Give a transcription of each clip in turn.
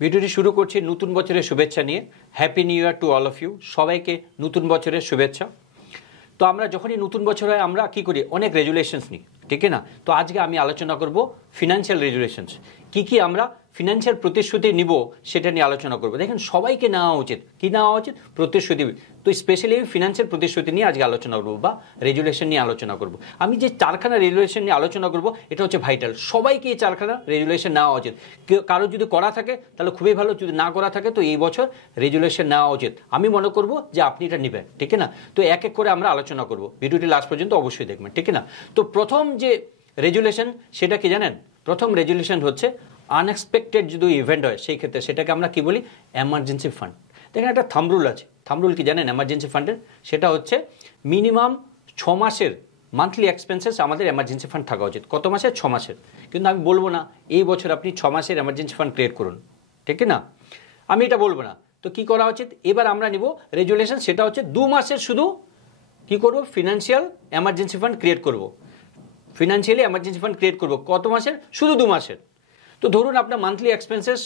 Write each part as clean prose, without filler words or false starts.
ভিডিওটি শুরু করছি নতুন বছরের শুভেচ্ছা নিয়ে। Happy new year to all of you. সবাইকে নতুন বছরের শুভেচ্ছা। তো আমরা যখনই নতুন বছর হয় আমরা কি করি, অনেক রেজুলেশনস নিই, ঠিক না? তো আজকে আমি আলোচনা করব ফিনান্সিয়াল রেজুলেশনস, কি আমরা ফিনান্সিয়াল প্রতিশ্রুতি নিব সেটা নিয়ে আলোচনা করব। দেখেন সবাইকে নেওয়া উচিত, কি নেওয়া উচিত? প্রতিশ্রুতি। তো স্পেশালি ফিনান্সিয়াল প্রতিশ্রুতি নিয়ে আজকে আলোচনা করব বা রেজুলেশন নিয়ে আলোচনা করব। আমি যে চারখানা রেজুলেশন নিয়ে আলোচনা করব এটা হচ্ছে ভাইটাল। সবাইকে এই চারখানা রেজুলেশন নেওয়া উচিত। কারো যদি করা থাকে তাহলে খুবই ভালো, যদি না করা থাকে তো এই বছর রেজুলেশন নেওয়া উচিত। আমি মনে করব যে আপনি এটা নেবেন, ঠিক না? তো এক এক করে আমরা আলোচনা করব, ভিডিওটি লাস্ট পর্যন্ত অবশ্যই দেখবেন, ঠিক না? তো প্রথম যে রেজুলেশন সেটা কি জানেন? প্রথম রেজুলেশন হচ্ছে আনএক্সপেক্টেড যদি ইভেন্ট হয় সেই ক্ষেত্রে সেটাকে আমরা কি বলি? Emergency fund. দেখেন একটা থাম্বরুল আছে। থাম্বরুল কি জানেন এমার্জেন্সি ফান্ডের? সেটা হচ্ছে মিনিমাম 6 মাসের মান্থলি এক্সপেন্সেস আমাদের এমার্জেন্সি ফান্ড থাকা উচিত। কত মাসের? 6 মাসের। কিন্তু আমি বলবো না এই বছর আপনি 6 মাসের এমার্জেন্সি ফান্ড ক্রিয়েট করুন, ঠিক না? আমি এটা বলবো না। তো কি করা উচিত? এবার আমরা নিব রেজুলেশন, সেটা হচ্ছে 2 মাসের শুধু কি করব? ফিনান্সিয়াল এমার্জেন্সি ফান্ড ক্রিয়েট করব। ফিনান্সিয়ালি এমার্জেন্সি ফান্ড ক্রিয়েট করব কত মাসের? শুধু 2 মাসের। তো ধরুন আপনার মান্থলি এক্সপেন্সেস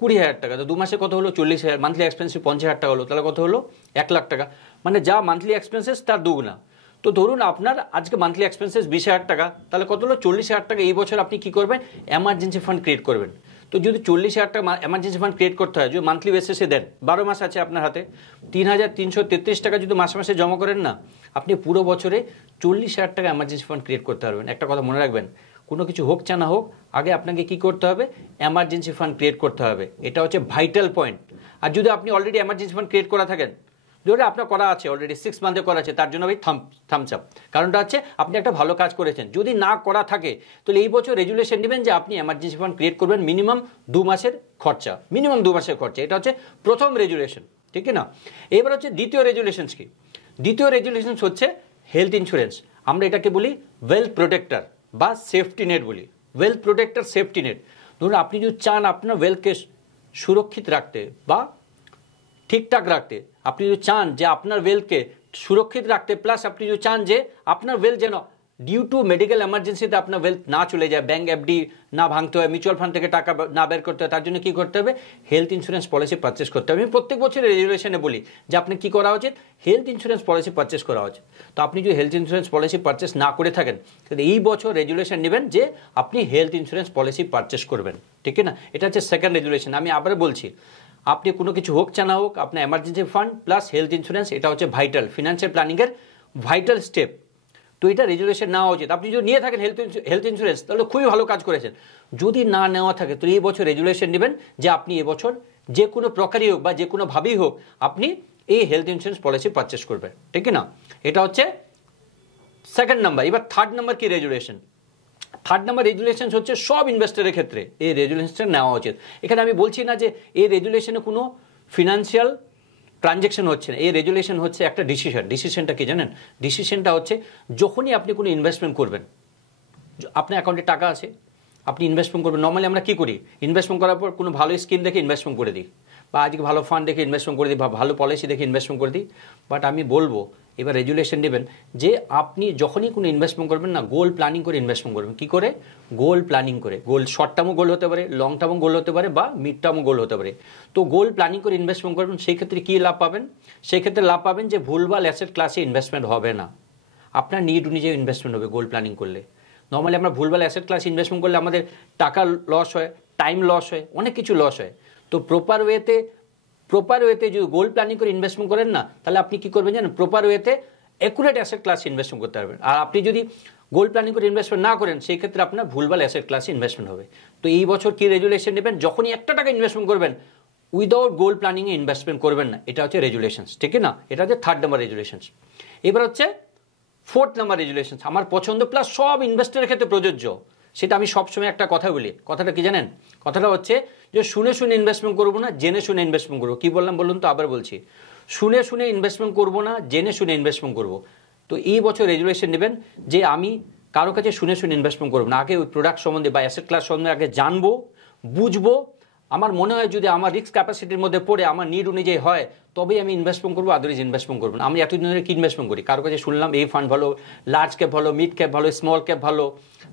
20,000 টাকা, তো 2 মাসে কত হলো? 40,000। মান্থলি এক্সপেন্সিভ 50,000 টাকা হলো, তাহলে কত হলো? 1,00,000 টাকা। মানে যা মান্থলি এক্সপেন্সেস তার দুগুনা। তো ধরুন আপনার আজকে মান্থলি এক্সপেন্সেস 20,000 টাকা, তাহলে কত হলো? 40,000 টাকা। এই বছর আপনি কি করবেন? এমার্জেন্সি ফান্ড ক্রিয়েট করবেন। তো যদি 40,000 টাকা এমার্জেন্সি ফান্ড ক্রিয়েট করতে হয়, যদি মান্থলি বেসিসে দেন, 12 মাস আছে আপনার হাতে, 3,333 টাকা যদি মাসে মাসে জমা করেন না, আপনি পুরো বছরে 40,000 টাকা এমার্জেন্সি ফান্ড ক্রিয়েট করতে পারবেন। একটা কথা মনে রাখবেন, কোনো কিছু হোক চা না হোক, আগে আপনাকে কি করতে হবে? এমার্জেন্সি ফান্ড ক্রিয়েট করতে হবে। এটা হচ্ছে ভাইটাল পয়েন্ট। আর যদি আপনি অলরেডি এমার্জেন্সি ফান্ড ক্রিয়েট করা থাকেন, যদি আপনার করা আছে অলরেডি 6 মান্থে করা আছে, তার জন্য ভাই থামস আপ। কারণটা হচ্ছে আপনি একটা ভালো কাজ করেছেন। যদি না করা থাকে তাহলে এই বছর রেজুলেশন নেবেন যে আপনি এমার্জেন্সি ফান্ড ক্রিয়েট করবেন মিনিমাম 2 মাসের খরচা। মিনিমাম 2 মাসের খরচা। এটা হচ্ছে প্রথম রেজুলেশন, ঠিক না? এবার হচ্ছে দ্বিতীয় রেজুলেশন কি? দ্বিতীয় রেজুলেশন হচ্ছে হেলথ ইন্স্যুরেন্স। আমরা এটাকে বলি ওয়েলথ প্রোটেক্টর বা সেফটি নেট বলি। Wealth protector, safety net. ধরুন আপনি যদি চান আপনার ওয়েলথকে সুরক্ষিত রাখতে বা ঠিকঠাক রাখতে, আপনি যদি চান যে আপনার ওয়েলথকে সুরক্ষিত রাখতে, প্লাস আপনি যদি চান যে আপনার ওয়েলথ যেন ডিউ টু মেডিকেল এমার্জেন্সিতে আপনার ওয়েলথ না চলে যায়, ব্যাংক এফডি না ভাঙতে হয়, মিউচুয়াল ফান্ড থেকে টাকা না বের করতে হয়, তার জন্য কি করতে হবে? হেলথ ইন্স্যুরেন্স পলিসি পারচেস করতে হবে। আমি প্রত্যেক বছরের রেজুলেশনে বলি যে আপনি কি করা উচিত? হেলথ ইন্স্যুরেন্স পলিসি পারচেস করা উচিত। তো আপনি যদি হেলথ ইন্স্যুরেন্স পলিসি পারচেস না করে থাকেন তাহলে এই বছর রেজুলেশন নেবেন যে আপনি হেলথ ইন্স্যুরেন্স পলিসি পারচেস করবেন, ঠিক না? এটা হচ্ছে সেকেন্ড রেজুলেশন। আমি আবার বলছি, আপনি কোনো কিছু হোক চা না হোক, আপনার emergency fund plus health insurance, এটা হচ্ছে ভাইটাল ফিনান্সিয়াল প্ল্যানিংয়ের ভাইটাল স্টেপ। তো এটা রেজুলেশন নেওয়া উচিত। আপনি যদি নিয়ে থাকেন হেলথ ইন্স্যুরেন্স তাহলে খুবই ভালো কাজ করেছেন। যদি না নেওয়া থাকে তো এই বছর রেজুলেশন নেবেন যে আপনি এবছর যে কোনো প্রকারই হোক বা যে কোনোভাবেই হোক আপনি এই হেলথ ইন্স্যুরেন্স পলিসি পারচেস করবেন, ঠিক না? এটা হচ্ছে সেকেন্ড নাম্বার। এবার থার্ড নাম্বার কি রেজুলেশন? থার্ড নাম্বার রেজুলেশন হচ্ছে সব ইনভেস্টরের ক্ষেত্রে এই রেজুলেশনটা নেওয়া উচিত। এখানে আমি বলছি না যে এই রেজুলেশনে কোনো ফিনান্সিয়াল ট্রানজ্যাকশন হচ্ছে না। এই রেজুলেশন হচ্ছে একটা ডিসিশন। ডিসিশনটা কি জানেন? ডিসিশনটা হচ্ছে যখনই আপনি কোনো ইনভেস্টমেন্ট করবেন, আপনার অ্যাকাউন্টে টাকা আছে, আপনি ইনভেস্টমেন্ট করবেন। নর্মালি আমরা কী করি? ইনভেস্টমেন্ট করার পর কোনো ভালো স্কিম দেখে ইনভেস্টমেন্ট করে দিই, বা আজকে ভালো ফান্ড দেখে ইনভেস্টমেন্ট করে দিই, বা ভালো পলিসি দেখে ইনভেস্টমেন্ট করে দিই। বাট আমি বলবো এবার রেজুলেশন নেবেন যে আপনি যখনই কোনো ইনভেস্টমেন্ট করবেন না, গোল প্ল্যানিং করে ইনভেস্টমেন্ট করবেন। কী করে? গোল প্ল্যানিং করে। গোল শর্ট টার্মও গোল হতে পারে, লং টার্মও গোল হতে পারে, বা মিড টার্মও গোল হতে পারে। তো গোল প্ল্যানিং করে ইনভেস্টমেন্ট করবেন। সেই ক্ষেত্রে কী লাভ পাবেন? সেই ক্ষেত্রে লাভ পাবেন যে ভুলভাল অ্যাসেট ক্লাসে ইনভেস্টমেন্ট হবে না, আপনার নিড অনুযায়ী ইনভেস্টমেন্ট হবে গোল প্ল্যানিং করলে। নর্মালি আমরা ভুলভাল অ্যাসেট ক্লাস ইনভেস্টমেন্ট করলে আমাদের টাকা লস হয়, টাইম লস হয়, অনেক কিছু লস হয়। তো প্রপার ওয়েতে যদি গোল প্ল্যানিং করে ইনভেস্টমেন্ট করেন না, তাহলে আপনি কি করবেন জানেন? প্রপার ওয়েতে অ্যাকুরেট অ্যাসেট ক্লাস ইনভেস্টমেন্ট করতে পারবেন। আর আপনি যদি গোল প্ল্যানিং করে ইনভেস্টমেন্ট না করেন সেই ক্ষেত্রে আপনার ভুলভাল অ্যাসেট ক্লাসে ইনভেস্টমেন্ট হবে। তো এই বছর কি রেজুলেশন নেবেন? যখনই একটা টাকা ইনভেস্টমেন্ট করবেন উইদাউট গোল প্ল্যানিংয়ে ইনভেস্টমেন্ট করবেন না। এটা হচ্ছে রেজুলেশনস, ঠিক না? এটা হচ্ছে থার্ড নাম্বার রেজুলেশনস। এবার হচ্ছে ফোর্থ নাম্বার রেজুলেশন, আমার পছন্দ প্লাস সব ইনভেস্টরের ক্ষেত্রে প্রযোজ্য। সেটা আমি সবসময় একটা কথা বলি। কথাটা কি জানেন? কথাটা হচ্ছে যে শুনে শুনে ইনভেস্টমেন্ট করবো না, জেনে শুনে ইনভেস্টমেন্ট করবো। কি বললাম বলুন তো? আবার বলছি, শুনে শুনে ইনভেস্টমেন্ট করবো না, জেনে শুনে ইনভেস্টমেন্ট করবো। তো এই বছর রেজুলেশন নেবেন যে আমি কারো কাছে শুনে শুনে ইনভেস্টমেন্ট করবো না। আগে ওই প্রোডাক্ট সম্বন্ধে বা অ্যাসেট ক্লাস সম্বন্ধে আগে জানবো, বুঝবো, আমার মনে হয় যদি আমার রিস্ক ক্যাপাসিটির মধ্যে পড়ে আমার নিড অনুযায়ী হয় তবেই আমি ইনভেস্টমেন্ট করবো, আদারওয়াইজ ইনভেস্টমেন্ট করবো না। আমি এতদিন ধরে কি ইনভেস্টমেন্ট করি, কারো কাছে শুনলাম এই ফান্ড ভালো, লার্জ ক্যাপ ভালো, মিড ক্যাপ ভালো, স্মল ক্যাপ ভালো।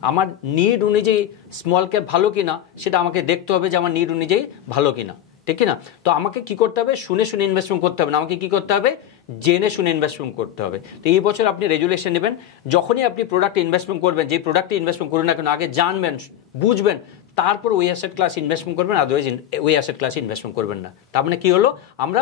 আমার নিড অনুযায়ী স্মল ক্যাপ ভালো কিনা সেটা আমাকে দেখতে হবে যে আমার নিড অনুযায়ী ভালো কিনা, ঠিক না? তো আমাকে কি করতে হবে, শুনে শুনে ইনভেস্টমেন্ট করতে হবে না, আমাকে কি করতে হবে, জেনে শুনে ইনভেস্টমেন্ট করতে হবে। তো এই বছর আপনি রেজুলেশন নেবেন, যখনই আপনি প্রোডাক্টে ইনভেস্টমেন্ট করবেন, যে প্রোডাক্টে ইনভেস্টমেন্ট করুন না কেন আগে জানবেন, বুঝবেন, তারপর ওই অ্যাসেট ক্লাস ইনভেস্টমেন্ট করবেন, আদারওয়াইজ ওই অ্যাসেট ক্লাসে ইনভেস্টমেন্ট করবেন না। তার মানে কি হলো, আমরা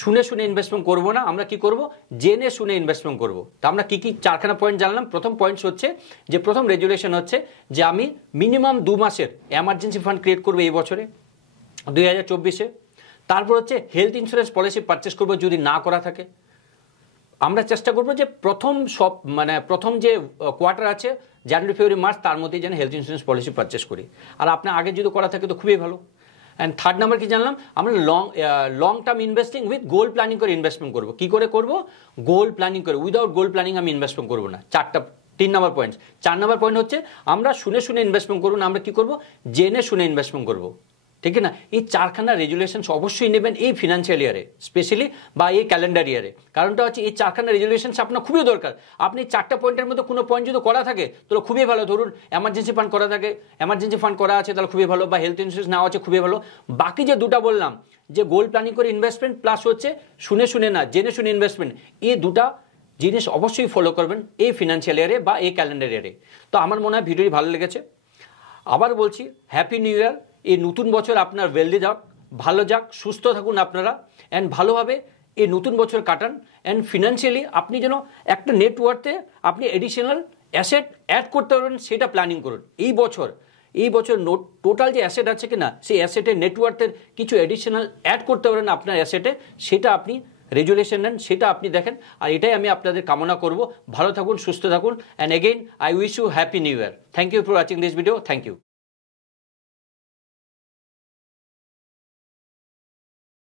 শুনে শুনে ইনভেস্টমেন্ট করব না, আমরা কি করব, জেনে শুনে ইনভেস্টমেন্ট করব। তা আমরা কি কি চারখানা পয়েন্ট জানলাম। প্রথম পয়েন্ট হচ্ছে যে প্রথম রেজুলেশন হচ্ছে যে আমি মিনিমাম 2 মাসের এমার্জেন্সি ফান্ড ক্রিয়েট করবো এই বছরে 2024-এ। তারপর হচ্ছে হেলথ ইন্স্যুরেন্স পলিসি পারচেস করবো যদি না করা থাকে। আমরা চেষ্টা করবো যে প্রথম যে কোয়ার্টার আছে জানুয়ারি ফেব্রুয়ারি মার্চ তার মধ্যেই যেন হেলথ ইন্স্যুরেন্স পলিসি পারচেস করি। আর আপনার আগে যদি করা থাকে তো খুবই ভালো। অ্যান্ড থার্ড নাম্বার কি জানলাম, আমরা long term investing with goal planning করে ইনভেস্টমেন্ট করবো। কি করে করবো, গোল প্ল্যানিং করে, উইদাউট গোল প্ল্যানিং আমি ইনভেস্টমেন্ট করবো না। 3 নম্বর পয়েন্ট। 4 নম্বর পয়েন্ট হচ্ছে আমরা শুনে শুনে ইনভেস্টমেন্ট করবো না, আমরা কি করবো, জেনে শুনে ইনভেস্টমেন্ট করবো, ঠিক না? এই চারখানা রেজুলেশনস অবশ্যই নেবেন এই ফিনান্সিয়াল ইয়ারে স্পেশালি, বা এই ক্যালেন্ডার ইয়ারে। কারণটা হচ্ছে এই চারখানা রেজুলেশনস আপনার খুবই দরকার। আপনি 4টা পয়েন্টের মধ্যে কোনো পয়েন্ট যদি করা থাকে তাহলে খুবই ভালো। ধরুন এমার্জেন্সি ফান্ড করা থাকে, এমার্জেন্সি ফান্ড করা আছে তাহলে খুবই ভালো, বা হেলথ ইন্স্যুরেন্স নেওয়া আছে খুবই ভালো। বাকি যে দুটা বললাম যে গোল প্ল্যানিং করে ইনভেস্টমেন্ট প্লাস হচ্ছে শুনে শুনে না জেনে শুনে ইনভেস্টমেন্ট, এই দুটা জিনিস অবশ্যই ফলো করবেন এই ফিনান্সিয়াল ইয়ারে বা এই ক্যালেন্ডার ইয়ারে। তো আমার মনে হয় ভিডিওটি ভালো লেগেছে। আবার বলছি, হ্যাপি নিউ ইয়ার। এই নতুন বছর আপনার ওয়েলদি যাক, ভালো যাক, সুস্থ থাকুন আপনারা, অ্যান্ড ভালোভাবে এই নতুন বছর কাটান। অ্যান্ড ফিনান্সিয়ালি আপনি যেন একটা নেটওয়ার্থে আপনি এডিশনাল অ্যাসেট অ্যাড করতে পারবেন সেটা প্ল্যানিং করুন। এই বছর টোটাল যে অ্যাসেট আছে কিনা সেই অ্যাসেটের নেটওয়ার্থের কিছু এডিশনাল অ্যাড করতে পারেন আপনার অ্যাসেটে, সেটা আপনি রেজুলেশন নেন, সেটা আপনি দেখেন। আর এটাই আমি আপনাদের কামনা করব। ভালো থাকুন, সুস্থ থাকুন, and again I wish you happy new year. Thank you for watching this video. Thank you.